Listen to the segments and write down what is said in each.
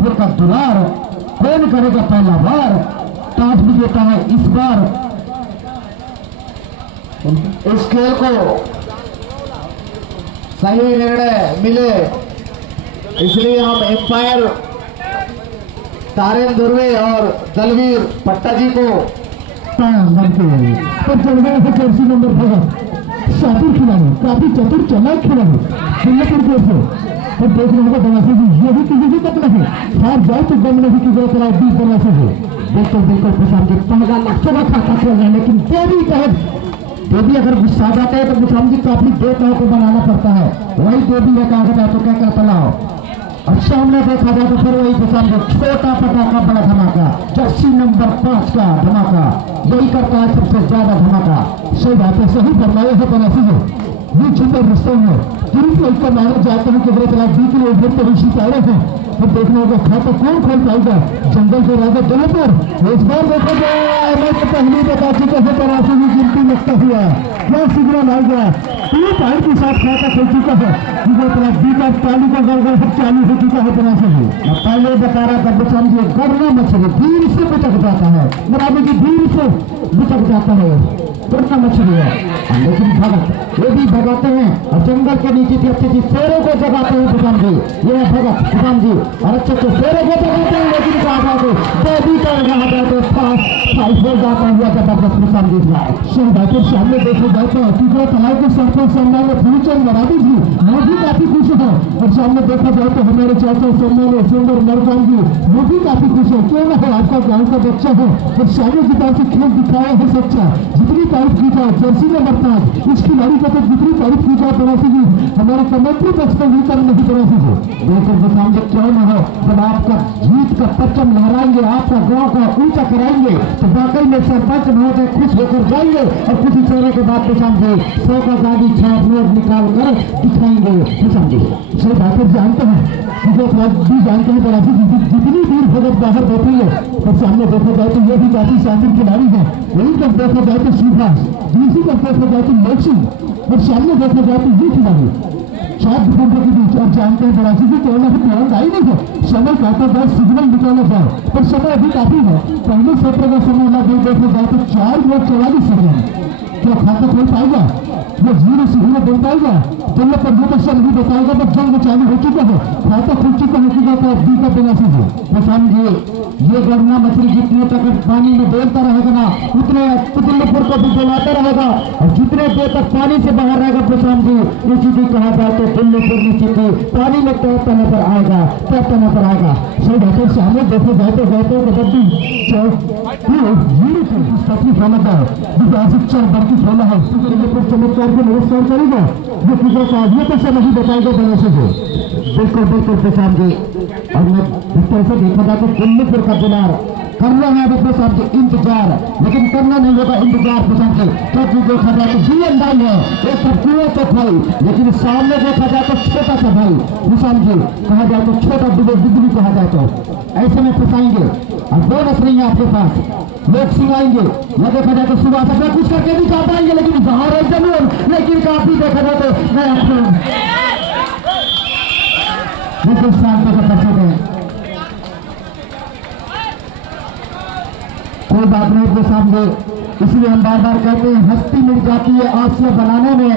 कुल्लूपुर का दुलार, कौन करेगा पहला बार, टॉस भी देता है इस बार। इस खेल को सही निर्णय मिले, इसलिए हम एम्पायर तारेन दुर्वे और दलवीर पट्टा जी को जर्सी नंबर 5 शातिर खिलाड़ी, काफी चतुर चालाक खिलाड़ी कुल्लूपुर की ओर से। और देख रहे होगा बनासी जी, ये भी किसी से तक नहीं हार जाए तो गम नहीं की जरूरत है 20 बनासी से। बिल्कुल बिल्कुल प्रशांत जी पहला लक्ष्य का खाता खोल रहे हैं, लेकिन देवी अगर गुस्सा जाता है तो प्रशांत जी काफी दो तरह को बनाना पड़ता है। वही देवी का कागज है तो क्या कहता लाओ, और सामने देखा जाए तो फिर वही प्रशांत जी छोटा पटाखा बड़ा धमाका, जर्सी नंबर 5 का धमाका यही करता है सबसे ज्यादा धमाका। सही बात है, सही फरमाया है बनासी जी। ये छुपे रिश्ते में जिनको इसका माना जाता है कि बड़े बीच में उभर तो ऋषि पा रहे हैं। तो देखने होगा खाता कौन खोल पाएगा, जंगल के राजा जलापुर। इस बार देखा जाए मैं तो पहली बता चुका है बनासी जी गिनती लगता हुआ क्या सिग्नल आएगा, 3 पॉइंट के साथ खाता खोल चुका है। बीकर पानी का गड़गड़ चालू हो चुका है बनासी जी। पहले बता रहा था समझिए गरना मछली भीड़ से बिचक जाता है, बराबर की भीड़ से बिचक जाता है गरना मछली है। लेकिन भगत ये भी भगाते हैं और जंगल के नीचे भी अच्छे अच्छे शेरों को जगाते हैं प्रशांत जी। ये भगत प्रशांत जी और अच्छे अच्छे शेरों को जगाते हैं, लेकिन कहा जाते देवी का कहा जाते फास्ट हो जाता हुआ जबरदस्त प्रशांत जी बाइकर सामने देखो जाते हैं तीसरा तलाब के सरपंच सम्मान में पहुंचे मराठी जी वो भी काफी खुश है। और सामने देखा जाए तो हमारे चाचा सम्मान सुंदर मरकान जी वो भी काफी खुश है। क्यों ना है, आपका गाँव का बच्चा है और सामने जितना से खेल दिखाया है सच्चा। जितनी तारीफ की जाए जर्सी नंबर 5 इस खिलाड़ी को तो जितनी तारीफ की जाए बनासी जी हमारे कमेंट्री बक्स पर भी कम नहीं बनासी जी। देखो सामने क्यों ना हो, जब आपका जीत का परचम लहराएंगे, आपका गाँव का ऊंचा कराएंगे तो वाकई में सरपंच महोदय खुश होकर जाएंगे। और कुछ ही चलने के बाद प्रशांत जी 100 का गाड़ी छाप नोट निकाल कर दिखाएंगे प्रशांत जी। सही बातें जानते हैं भी जानते हैं बनासी जी जितनी दूर भगत बाहर बैठी है और सामने देखा जाए तो ये भी काफी शातिर खिलाड़ी है। वही तक देखा जाए तो सुभाष, दूसरी तरफ देखा जाए तो लक्ष्मी और सामने देखा जाए तो ये खिलाड़ी 7 दिसंबर के बीच। और जानते हैं बनासी जी कोई ना तुरंत आई नहीं है, समय कहता जाए सिग्नल निकाला जाए पर समय अभी काफी है। पहले सत्र का समय लगे देखा जाए तो 4 मिनट 44 सेकंड। क्या खाता खोल पाएगा, वो 0 से 0 बोल पाएगा, दोनों पर जो तक नहीं बताएगा तो जंग चालू हो चुका है, खाता खुल चुका हो चुका था डी का बनासी जी। प्रशांत जी ये गरना मछली जितने तक पानी में डोलता रहेगा ना उतने कुल्लूपुर को भी डोलाता रहेगा, और जितने देर तक पानी से बाहर रहेगा प्रशांत जी निश्चित कहा जाए तो कुल्लूपुर निश्चित पानी में तैरता नजर आएगा, तैरता नजर आएगा। सही बातें सामने देखो जाते जाते कबड्डी खेला है चमत्कार को नमस्कार करेगा जो किसी का ये तो से नहीं बताएगा बनासी जी। बिल्कुल बिल्कुल प्रशांत जी। और मैं इस तरह से देखा जाए तो कुल्लूपुर का दुलार करना है प्रशांत जी इंतजार, लेकिन करना नहीं होगा इंतजार प्रशांत जी। क्योंकि देखा जाए तो जी अंदाज है एक कुएं तो भाई, लेकिन सामने देखा जाए तो छोटा सा भाई प्रशांत जी कहा जाए तो छोटा बिजली कहा जाए तो ऐसे में फंसाएंगे। और बोनस नहीं है आपके पास, लोग सिंगाएंगे या देखा जाए तो सुबह से कुछ करके भी जा पाएंगे, लेकिन बाहर है जमीन, लेकिन काफी देखा जाए तो बिल्कुल शांत का बच्चे हैं। कोई बात नहीं के सामने, इसलिए हम बार बार कहते हैं हस्ती मिट जाती है आसिया बनाने में,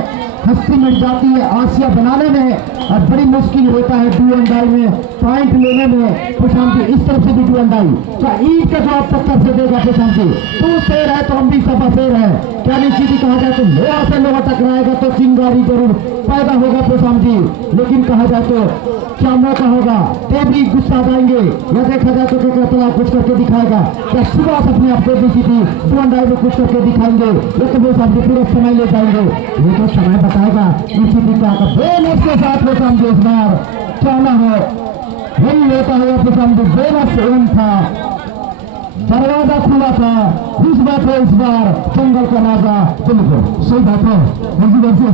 हस्ती मिट जाती है आसिया बनाने में, और बड़ी मुश्किल होता है डू एंड डाई में पॉइंट लेने में। प्रशांत जी इस तरफ से भी डू एंड डाई क्या ईद का जवाब पत्थर से देगा प्रशांत जी, तू शेर है तो हम भी सफा शेर है। क्या निश्चित कहा जाए तो लोहा से लोहा टकराएगा तो चिंगारी जरूर पैदा होगा प्रशांत जी, लेकिन कहा जाए तो क्या मौका होगा, देवी गुस्सा जाएंगे या देखा जाए तो क्या कुछ करके दिखाएगा, क्या सुबह अपने आप को थी डू एंड डाई में कुछ करके दिखाएंगे, ये तो प्रशांत जी पूरा समय ले जाएंगे। ये तो समय बताएगा निश्चित बोनस के साथ प्रशांत जी इस बार क्या ना हो वही होता है प्रशांत जी। बोनस एम था, दरवाजा खुला था, इस बात है इस बार जंगल का राजा बिल्कुल सही बात है।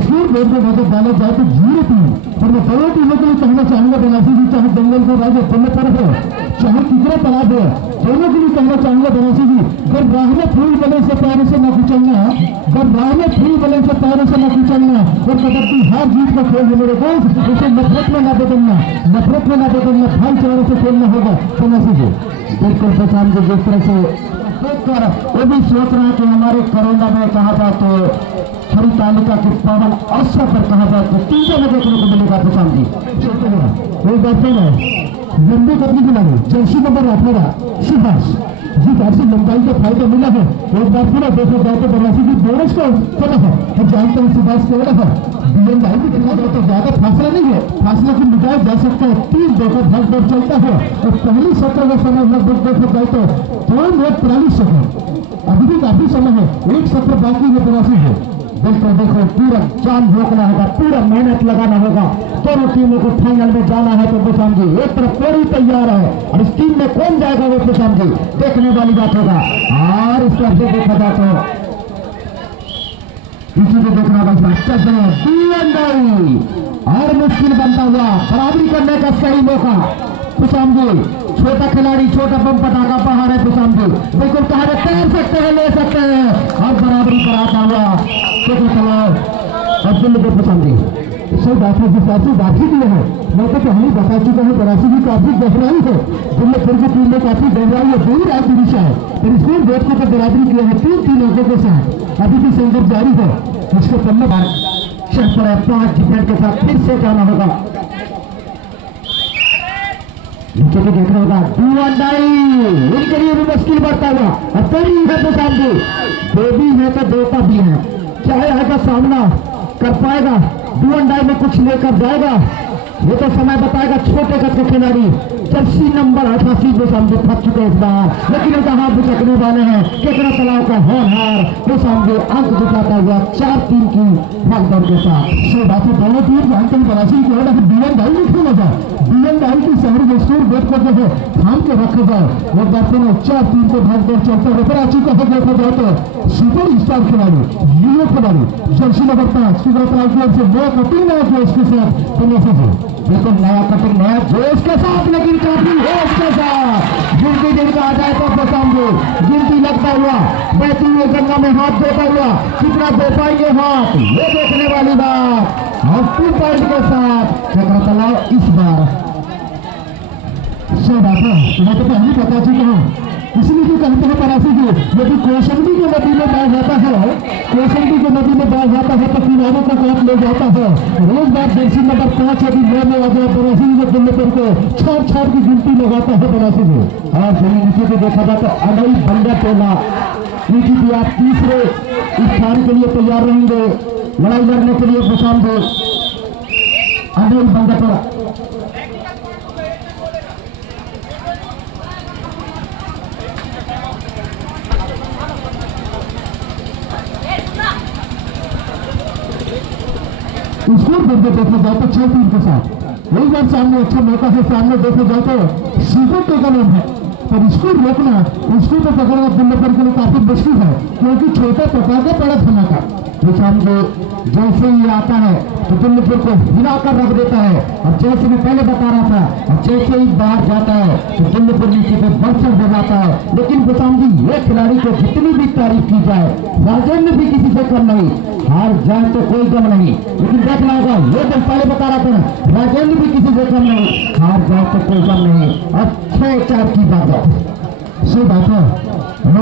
स्कोर बोर्ड में नजर डाला जाए तो 0-3 और मैं दोनों टीमों के लिए कहना चाहूंगा बनासी जी, चाहे जंगल का राजा बल्ले पर है चाहे कितना तालाब है, दोनों के लिए कहना चाहूंगा बनासी जी, जब राह में फूल बने से पैरों से न कुचलना, जब राह में फूल बने से पैरों से न कुचलना और कबड्डी हार जीत का खेल है मेरे दोस्त, उसे नफरत में न बदलना, नफरत में न बदलना, भाईचारे से खेलना होगा बनासी जी। बिल्कुल प्रशांत जी जिस तरह से देखकर वो भी सोच रहे हैं कि हमारे कोरोना में कहा जाए तो हरी तालिका के पावन अवसर पर कहा जाए तो तीसरे में देखने को मिलेगा प्रशांत जी। वो बैठे हैं लंबी कदमी की लगे जर्सी नंबर 18 सुभाष जी, ऐसी लंबाई का फायदा मिला है। एक बार पूरा देखा जाए तो बनासी की बोनस का पता है और जानते हैं सुभाष के है बीएमआई भी देखा जाए तो ज्यादा फासला नहीं है, फासले की मिटाया जा सकता है। 3 देखा भाग दौड़ चलता है और पहली सत्र का समय लगभग देखा जाए तो 2 मिनट 43 सेकंड, अभी भी काफी समय है, एक सत्र बाकी है बनासी है। बिल्कुल देखो पूरा जान रोकना होगा, पूरा मेहनत लगाना होगा, दोनों टीमों को फाइनल में जाना है। तो प्रशांत जी एक तरफ पूरी तैयार है और इस टीम में कौन जाएगा वो प्रशांत जी देखने वाली बात होगा। और इस तरफ से देखा जाए तो किसी को देखना होगा और मुश्किल बनता हुआ बराबरी करने का सही मौका प्रशांत जी, छोटा खिलाड़ी छोटा बम पटाखा बाहर है प्रशांत जी, बिल्कुल कहा तैर सकते हैं, ले सकते हैं और बराबरी कराता हुआ और बिल्कुल प्रशांत जी सही बात है। जिस ऐसी बातचीत की है मैं तो पहले बता चुका हूँ बनासी की काफी गहराई है, दिल्लीपुर की टीम में काफी गहराई है, दूर राय की दिशा है, फिर स्कोर बोर्ड को तो बराबरी किया है 3-3 अंकों के साथ, अभी भी संघर्ष जारी है। उसके पन्ने शहर पर 5 डिफेंड के साथ फिर से जाना होगा, नीचे भी देखना होगा इनके लिए भी मुश्किल बढ़ता हुआ और कभी है तो सामने बेबी है तो बेटा भी है, चाहे आएगा सामना कर पाएगा, डू एंड डाई में कुछ लेकर जाएगा, ये तो समय बताएगा। छोटे कद के खिलाड़ी जर्सी नंबर 88 में सामने फंस चुके इस बार, लेकिन उनका हाथ बुचकने वाले हैं केकड़ा तलाव का होनहार वो सामने अंक दिखाता हुआ 4-3 की भागदौड़ के साथ। सो बाकी दोनों टीम जानते हैं बनासी की ओर बीएन डाई में खेला जाए, बीएन डाई की शहरी स्कोर बोर्ड को जो है थाम के रखा जाए, वो बात में 4-3 को भागदौड़ चलते हुए कराची का देखा जाए तो सुपर स्टार खिलाड़ी युवा खिलाड़ी जर्सी नंबर 5 की तरफ से नया कटिंग नया जोश के साथ बनासी जी, बिल्कुल नया कटिंग नया जोश के साथ, लेकिन काफी होश के साथ गिनती जिनका आ जाए तो प्रशांत जी गिनती लगता हुआ बहती हुई गंगा में हाथ देता हुआ कितना दे पाएंगे हाथ, ये देखने वाली बात। और 2 पॉइंट के साथ केकड़ा तालाब इस बार सही बात है, मैं तो पहले बता चुका हूँ, इसलिए भी कहते हैं बनासी जी यदि कौशंबी की नदी में बह जाता है, कौशंबी की नदी में बह जाता है तो किनारों का काम ले जाता है। रोज बार जर्सी नंबर 5 यदि में आ जाए बनासी जी दिल्लीपुर को छाड़ की गिनती लगाता है बनासी जी। और फिर नीचे को देखा जाता है अडई बंगा टोला, नीचे भी आप तीसरे स्थान के लिए तैयार रहेंगे लड़ाई लड़ने के लिए प्रशांत अडई बंगा टोला। स्कोर बोर्ड में देखा जाए तो 6-3 के साथ एक बार सामने अच्छा मौका है, सामने देखा जाए तो सीधे का नाम है, पर स्कोर रोकना उसको तो पकड़ना दिल्लीपुर के लिए काफी मुश्किल है, क्योंकि छोटा पटाखा बड़ा धमाका तो सामने जैसे ही आता है तो दिल्लीपुर को हिलाकर रख देता है, और जैसे मैं पहले बता रहा था और जैसे ही बाहर जाता है तो दिल्लीपुर नीचे पे बर्सर हो जाता है। लेकिन प्रशांत जी ये खिलाड़ी को जितनी भी तारीफ की जाए, राजेंद्र भी किसी से कम नहीं, हार जाए तो कोई गम नहीं, लेकिन देखना होगा ये तो पहले बता रहा था राजेंद्र भी किसी से कम नहीं, हार जाए तो कोई गम नहीं। और 6-4 की बात है, सही बात है।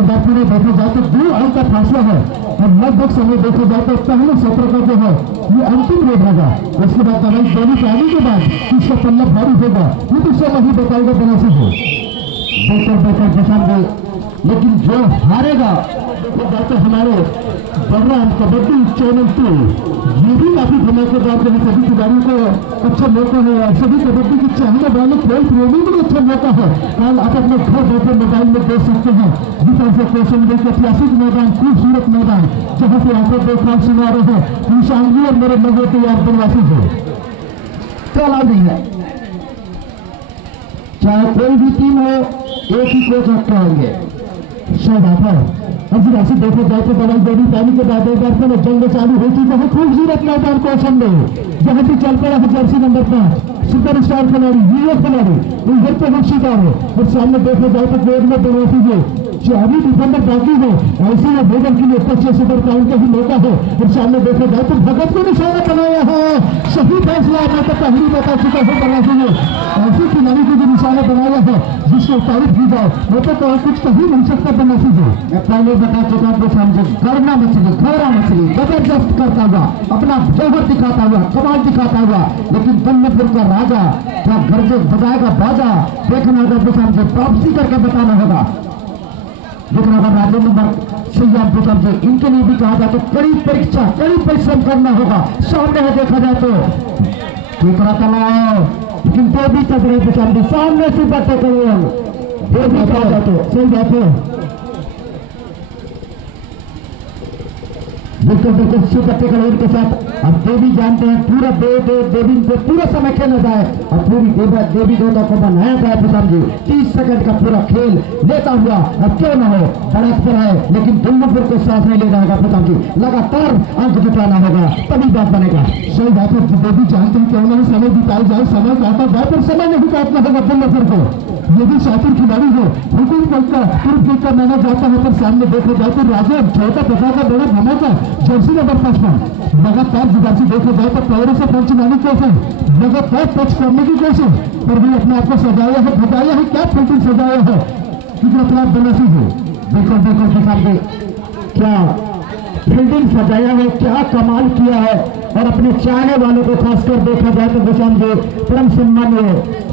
बाकी में देखा जाए तो 2 अंक का फासला है और लगभग समय देखा जाए तो पहले सत्र का जो है ये अंतिम रेट होगा, उसके बाद दवाई दोनों आने के बाद इसका पल्ला भारी होगा, ये तो सब अभी बताएगा बनासी को बेहतर पसंद है। लेकिन जो हारेगा वो बात हमारे बलराम कबड्डी चैनल 2 ये भी काफी धमाकेदार है, सभी खिलाड़ियों को अच्छा मौका है और सभी कबड्डी की चाहने वाले खेल प्रेमी को अच्छा मौका है। कल आप अपने घर बैठे मोबाइल में देख सकते हैं क्वेश्चन के ऐतिहासिक मैदान, खूबसूरत मैदान जहाँ से आकर देखना सुना रहे हैं निशानगी और मेरे नगर के यार बनवासी है चला नहीं है, चाहे कोई भी टीम हो एक ही कोच रखते होंगे। सही बात है। अब राशि देखो जाए तो बड़ा जोड़ी पानी के बाद एक बार जंग चालू हो चुका है। खूबसूरत मैदान क्वेश्चन में जहां भी चल पड़ा है जर्सी नंबर 5 सुपरस्टार खिलाड़ी युवा खिलाड़ी उधर पे बख्शीदार है और सामने देखा जाए तो गेट में बनवासी जो 24 डिफेंडर बाकी है ऐसे में भोजन के लिए 25 सुपर काउंट का ही मौका है और सामने देखा जाए तो भगत को निशाना बनाया है। सही फैसला मैं तो पहले बता चुका हूँ बनवासी ने ऐसे खिलाड़ी को जो निशाना बनाया है जिसको तारीफ की जाए वो तो कुछ कहीं नहीं सकता बनवासी जो मैं पहले बता चुका हूँ समझे गरना मछली खौरा मछली जबरदस्त करता हुआ अपना जौहर दिखाता हुआ कमाल दिखाता हुआ लेकिन बल्लभपुर का राजा क्या घर से बजाएगा बाजा देखना होगा समझे वापसी करके बताना होगा। लेकिन अगर राज्य नंबर सैयाम पुसम से इनके लिए भी कहा जाए तो कड़ी परीक्षा कड़ी परिश्रम करना होगा। सामने है देखा जाए तो दूसरा तलाव लेकिन तो भी तगड़े पुसम सामने से बातें करो वो भी कहा जाए तो सही बात है। बिल्कुल बिल्कुल सुपर टेकल के साथ अब देवी जानते हैं पूरा देवी को पूरा समय खेला जाए और पूरी देवी देवता को बनाया जाए पुसम जी 30 सेकंड का पूरा खेल लेता हुआ अब क्यों ना हो सड़क पर है लेकिन दुल्लुपुर को साथ नहीं ले जाएगा पुसम जी लगातार अंक जुटाना होगा तभी बात बनेगा। सही बात है देवी जानते हैं क्यों ना समय बिताई जाए समय काटा जाए पर समय नहीं काटना होगा दुल्लुपुर को। ये भी शातिर खिलाड़ी है हुकूम का तुरंत का माना जाता है पर सामने देखा जाए तो राजा छोटा प्रकार का बड़ा धमाका जर्सी नंबर 55 लगातार जुबासी देखा जाए तो पैरों से पंच मानी कैसे लगातार टच करने की कोशिश पर भी अपने आप को सजाया है बताया है क्या फील्डिंग सजाया है क्योंकि अपना बनवासी है बिल्कुल बिल्कुल किसान जी क्या फील्डिंग सजाया है क्या कमाल किया है और अपने चाहने वालों को खासकर देखा जाए तो भूषण जी परम सम्मानीय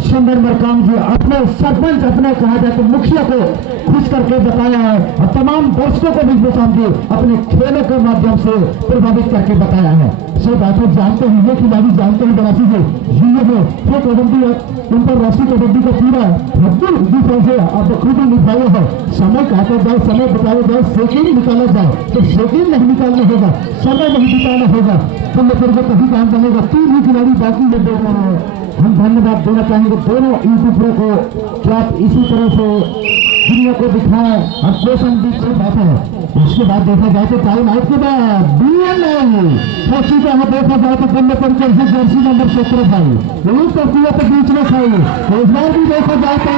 सुंदर मरकाम जी अपने सरपंच अपने कहा जाए तो मुखिया को खुश करके बताया है और तमाम दर्शकों को भी भूषण जी अपने खेलों के माध्यम से प्रभावित करके बताया है। सो बातें जानते हैं ये खिलाड़ी जानते हैं बरासी जी ये है वो कबड्डी अंतरराष्ट्रीय कबड्डी का पूरा भरपूर डिफेंस है अब खुद निभाया है समय काटा जाए समय बताया जाए सेकेंड निकाला जाए तो सेकेंड नहीं निकालना होगा समय नहीं बिताना होगा तो मतलब कभी काम बनेगा। 3 ही खिलाड़ी बाकी में देख रहे हैं हम धन्यवाद देना चाहेंगे दोनों यूट्यूबरों को कि आप इसी तरह से दुनिया को दिखाएं और क्वेश्चन भी से बात है। उसके बाद देखा जाए तो टाइम आउट के बाद हो चुका है देखा जाए तो बल्ले पर जर्सी नंबर 17 भाई एक तो बीच में खाई एक बार भी देखा जाए तो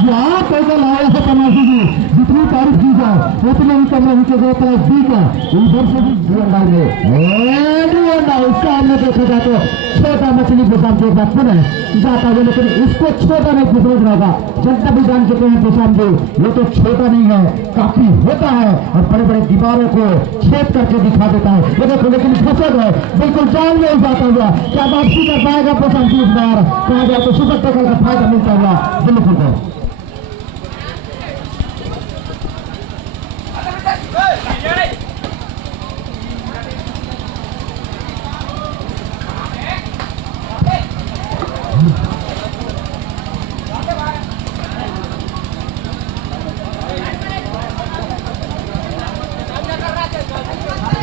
क्या पैदल आया है तमाशी जी जितनी तारीफ की जाए उतने ही कम नहीं के तरफ दी का उधर से भी सामने देखा जाए तो छोटा मछली भूषण के बाद पुनः जाता है लेकिन इसको छोटा नहीं फुसलत रहेगा जनता भी जान चुके हैं भूषण जी ये तो छोटा नहीं है काफी होता है और बड़े बड़े दीवारों को छेद करके दिखा देता है ये देखो लेकिन फंसद है बिल्कुल जान में जाता हुआ क्या वापसी कर पाएगा भूषण जी इस बार कहा जाए तो सुपर टेकल का फायदा मिलता हुआ बिल्कुल को।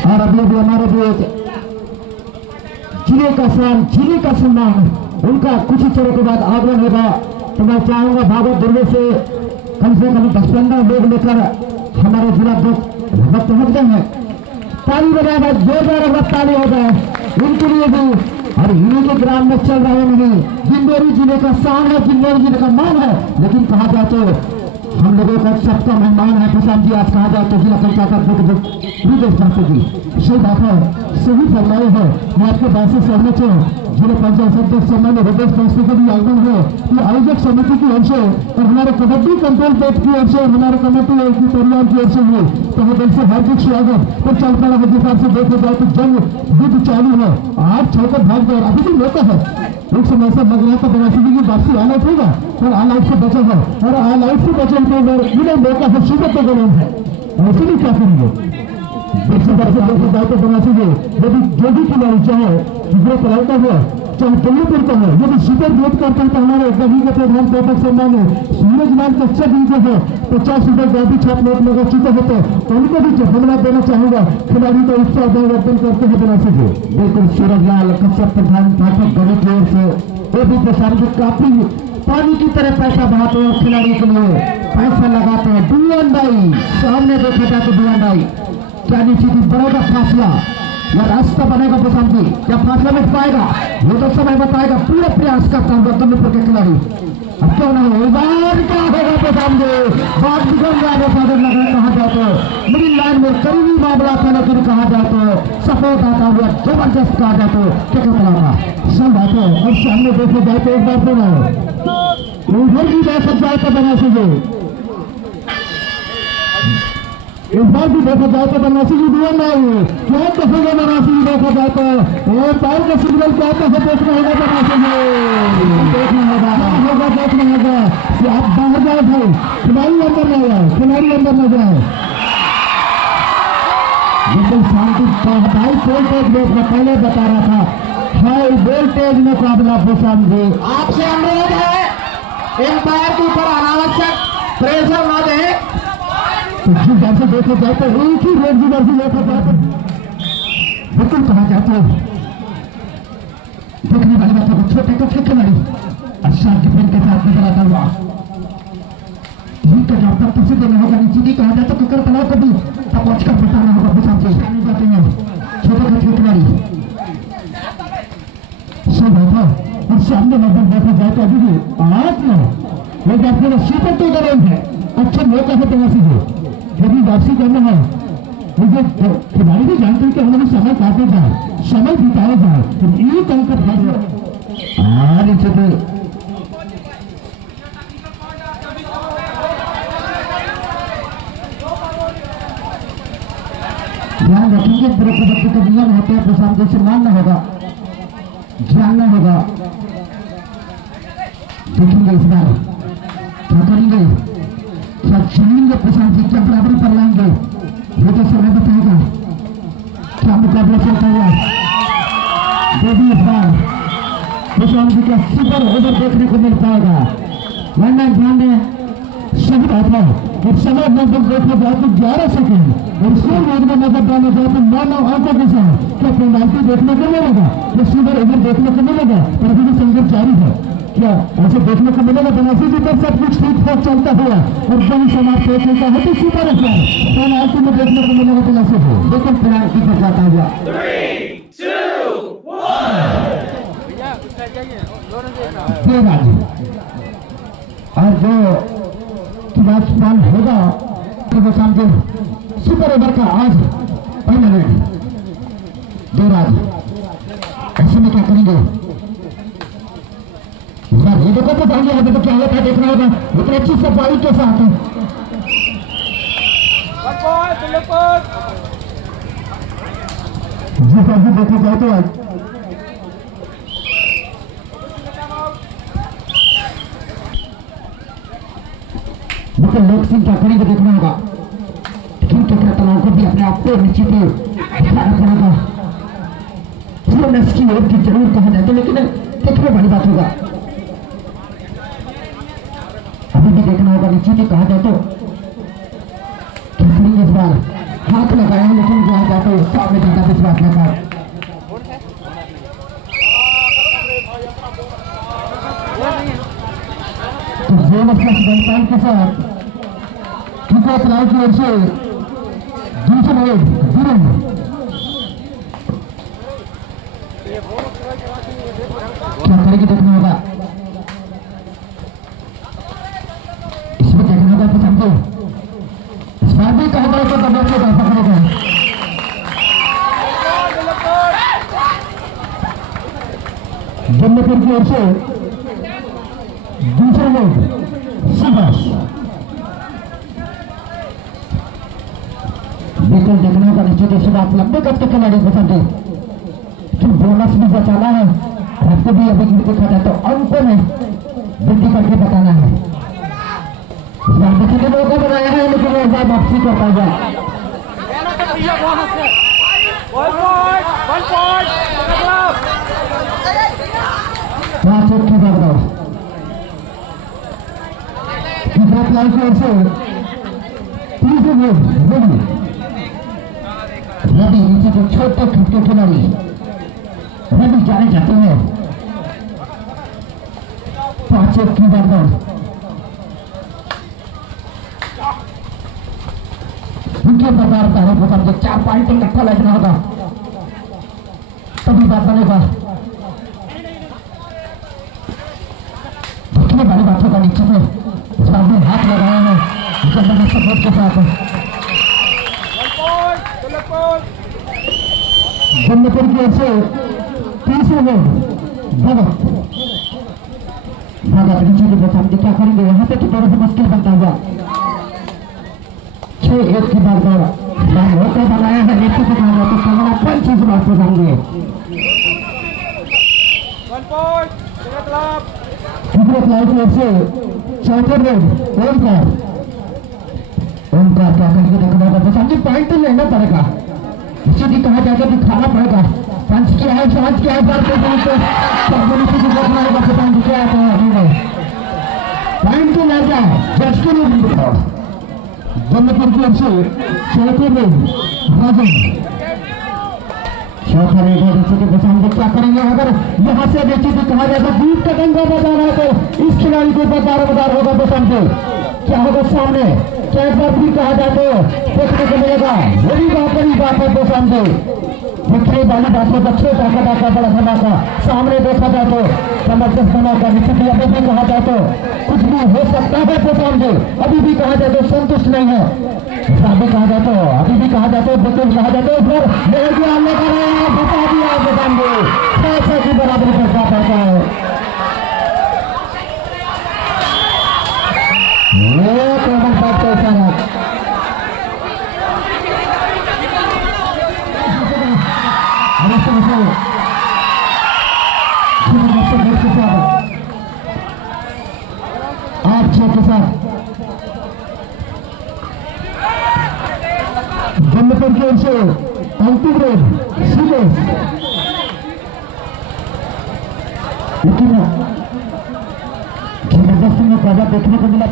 और अभी भी हमारे भी जिले का सम्मान उनका कुछ ही चरों के बाद आगमन होगा तो मैं चाहूंगा भागवत दुर्गे से कम 10-15 लोग लेकर हमारे जिला भक्त पहुंच गए हैं ताली बजाए जोरदार अगर ताली हो जाए उनके लिए भी और इन्हीं के ग्राम में चल रहे नहीं जिंदौरी जिले का शान है जिंदौरी जिले का मान है लेकिन कहा जाए तो हम लोगों का सबका मेहमान है प्रशांत जी आज कहा जाए तो जिला पंचायत जी सही बात है सही फरमाए है मैं आपके बात से सहमत हूँ जिला पंचायत अध्यक्ष सम्मान्य हृदय संस्था का भी आगमन है कि आयोजक समिति की ओर से और हमारे कबड्डी कंट्रोल बोर्ड की ओर से हमारे कमेटी की परिवार की ओर से हुए तो वो दिल से हार्दिक स्वागत और चल पड़ा हिसाब से देखा जाए तो जंग युद्ध चालू है 8 छोकर भाग गए अभी भी मौका है एक समय ऐसा लग रहा था बनासी की वापसी ऑल आउट होगा और ऑल आउट से बचा है और ऑल आउट से बचे हुए मौका है सुपर तो गए हैं ऐसे भी क्या करेंगे तो बनासी यदि जो भी खिलाड़ी चाहे दूसरे कलाई का हुआ चाहे दिल्लीपुर का है यदि सुपर वेट करते हैं तो हमारे गली के प्रधान पेपर सम्मान सूरजलाल कच्चा दिन जो है 50 रुपए गाड़ी छाप नोट लगा चुके होते तो उनको भी धन्यवाद देना चाहूंगा खिलाड़ी का उत्साह परिवर्तन करते हैं बनासी जी बिल्कुल सूरजलाल कच्चा प्रधान पाठक गली की ओर से वो भी प्रसार काफी पानी की तरह पैसा बहाते हैं खिलाड़ी के लिए पैसा लगाते हैं डुआन भाई। सामने देखा जाए तो डुआन भाई क्या निश्चित ही बड़ा फासला या रास्ता बनेगा प्रशांत जी, क्या फासला मिट पाएगा वो तो समय बताएगा। पूरा प्रयास करता हूँ दुर्नीपुर के खिलाड़ी, अब क्यों ना हो क्या होगा प्रशांत जी। बात बिगड़ रहा है सागर नगर कहा जाए तो मिडिल लाइन में करीबी मामला था, लेकिन कहा जाए तो सपोर्ट आता हुआ जबरदस्त कहा जाए तो क्या कहता सब बात है। और सामने देखे जाए तो एक बार तो ना उधर भी जा सकता है तो बना सीधे इस बार भी देखा जाए तो बनासी जी दुआ नहीं क्या कहेगा बनासी जी। देखा जाए तो पैर का सिग्नल क्या तो देखना होगा बनासी जी, देखना होगा देखना होगा। आप बाहर जाए भाई, खिलाड़ी अंदर न जाए, खिलाड़ी अंदर न जाए। बिल्कुल शांति भाई वोल्टेज में मैं पहले बता रहा था हाई वोल्टेज मुकाबला प्रशांत जी। आपसे अनुरोध है एम्पायर के ऊपर अनावश्यक प्रेशर न दें। तो जिस दर से देखा जाए तो एक ही रेट जिधर से देखा जाए तो बिल्कुल कहा जाता है देखने वाली बातों को छोटे को फिर खिलाड़ी अच्छा डिफेंस के साथ नजर आता हुआ का जवाब तक किसी देना होगा। नीचे की कहा जाए तो किकर तलाव को भी पहुंच कर बताना होगा प्रशांत जी। जाते हैं छोटे छोटे खिलाड़ी सब होता और सामने नजर देखा जाए तो अभी भी आज में वो अपने सुपर तो गरेज है अच्छा मौका है प्रवासी को यदि वापसी करना है मुझे खिलाड़ी भी जानते हैं कि हमें समय काटे जाए, समय बिताया जाए तो एक अंक नीचे ध्यान रखेंगे। पूरे बच्चे का नियम होता है प्रशांत जी से मानना होगा, जानना होगा। देखेंगे इस बार क्या करेंगे, क्या जानेंगे प्रशांत जी, क्या बराबरी पर लाएंगे ये तो समय बताएगा। क्या मुकाबला चलता हुआ देवी इस बार प्रशांत जी का सुपर ओवर देखने को मिल पाएगा। लंदन ध्यान दें सही बात है और समय लगभग देखा जाए तो 11 सेकेंड और स्कोर बोर्ड में नजर डाला जाए तो 9 अंकों के साथ क्या पेनाल्टी देखने को मिलेगा, क्या सुपर ओवर देखने को मिलेगा, पर अभी भी संघर्ष जारी है। क्या ऐसे देखने को मिलेगा बनासी जी पर सब कुछ ठीक ठाक चलता हुआ और जंग समाप्त हो चुका है तो सुपर ओवर पेनाल्टी में देखने को मिलेगा बनासी को, लेकिन पेनाल्टी पर जाता हुआ 3, 2, 1 और जो राजपाल होगा तो शाम को सुपर ओवर का आज पहले देवराज ऐसे में क्या करेंगे ये देखो तो जाएंगे अभी तो क्या होता है देखना होगा। इतनी अच्छी सफाई के साथ जी सर जी देखा जाए तो लोक सिंह क्या करेंगे देखना होगा। लेकिन केकरा तलाव को भी अपने आप को निश्चित दिखाना पड़ेगा। की ओर की जरूर कहा जाए तो, लेकिन देखने वाली बात होगा। अभी भी देखना होगा निश्चित ही कहा जाए तो क्या करेंगे इस बार हाथ लगाया है, लेकिन कहा जाए तो सामने ज्यादा विश्वास लगा। तो जोन प्लस के साथ तलाव की ओर से दूसरा वीरेंद्र क्या करेगी देखना होगा। इसमें देखना होगा तो समझो इस बार भी कहा जाए तो दबा के पैसा करेगा। जन्नपुर की ओर से दूसरे लोग सुभाष बिल्कुल देखने होगा निश्चित इस बात लंबे कद के खिलाड़ी पसंद है कि बोनस भी बचाना है। आपको भी अभी देखा जाए तो अंकों में वृद्धि करके बताना है। इस बार देखने मौका बनाया है, लेकिन इस बार वापसी कर पाएगा। पांच की बात की ओर से तीसरे लोग रवि नीचे जो छोटे खटके खिलाड़ी रवि जाने जाते हैं। पांचों की बार लगातार पहले को समझे 4 पॉइंट इकट्ठा लगना होगा तभी बात बनेगा। देखने वाली बातों का नीचे में सामने हाथ लगाए हैं सपोर्ट के साथ जन्नतपुर की ओर से तीसरे में भगत नीचे के सामने क्या करेंगे यहाँ से थोड़ा सा मुश्किल बनता हुआ 6-1 की बात होकर बनाया है नीचे से कहा जाता है 5 बात को जाएंगे क्लाइव की ओर से चौथे में ओमकार क्या करके देखना होगा सामने पॉइंट तो लेना पड़ेगा इसी भी कहा जाएगा कि खाना पड़ेगा पंच किया है पांच किया है बार पॉइंट तो ले जाए जज के लिए जन्नतपुर की ओर से चौथे में राजन सामने क्या करेंगे अगर यहाँ से देखिए तो कहा जाएगा बीच का डंगा बजाना है तो इस खिलाड़ी के ऊपर दारोमदार होगा तो समझे क्या होगा सामने क्या एक बार फिर कहा जाए तो देखने को मिलेगा बड़ी बात है तो समझे देखने वाली बात में अच्छे ताकत बड़ा धमाका सामने देखा जाए तो जबरदस्त धमाका निश्चित अभी भी कहा जाए तो कुछ भी हो सकता है तो समझे अभी भी कहा जाए तो संतुष्ट नहीं है अभी कहा जाए तो अभी भी कहा जाए तो बिल्कुल कहा जाए तो बता दिया समझे 6 की बराबरी पर क्या पाता है आप 6 के साथ जन्नतपुर की ओर से अंतिम रेड सीरियस लेकिन जबरदस्त में ताजा देखने को मिला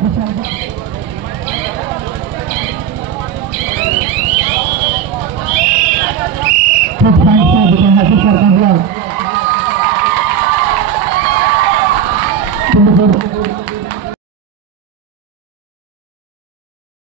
तो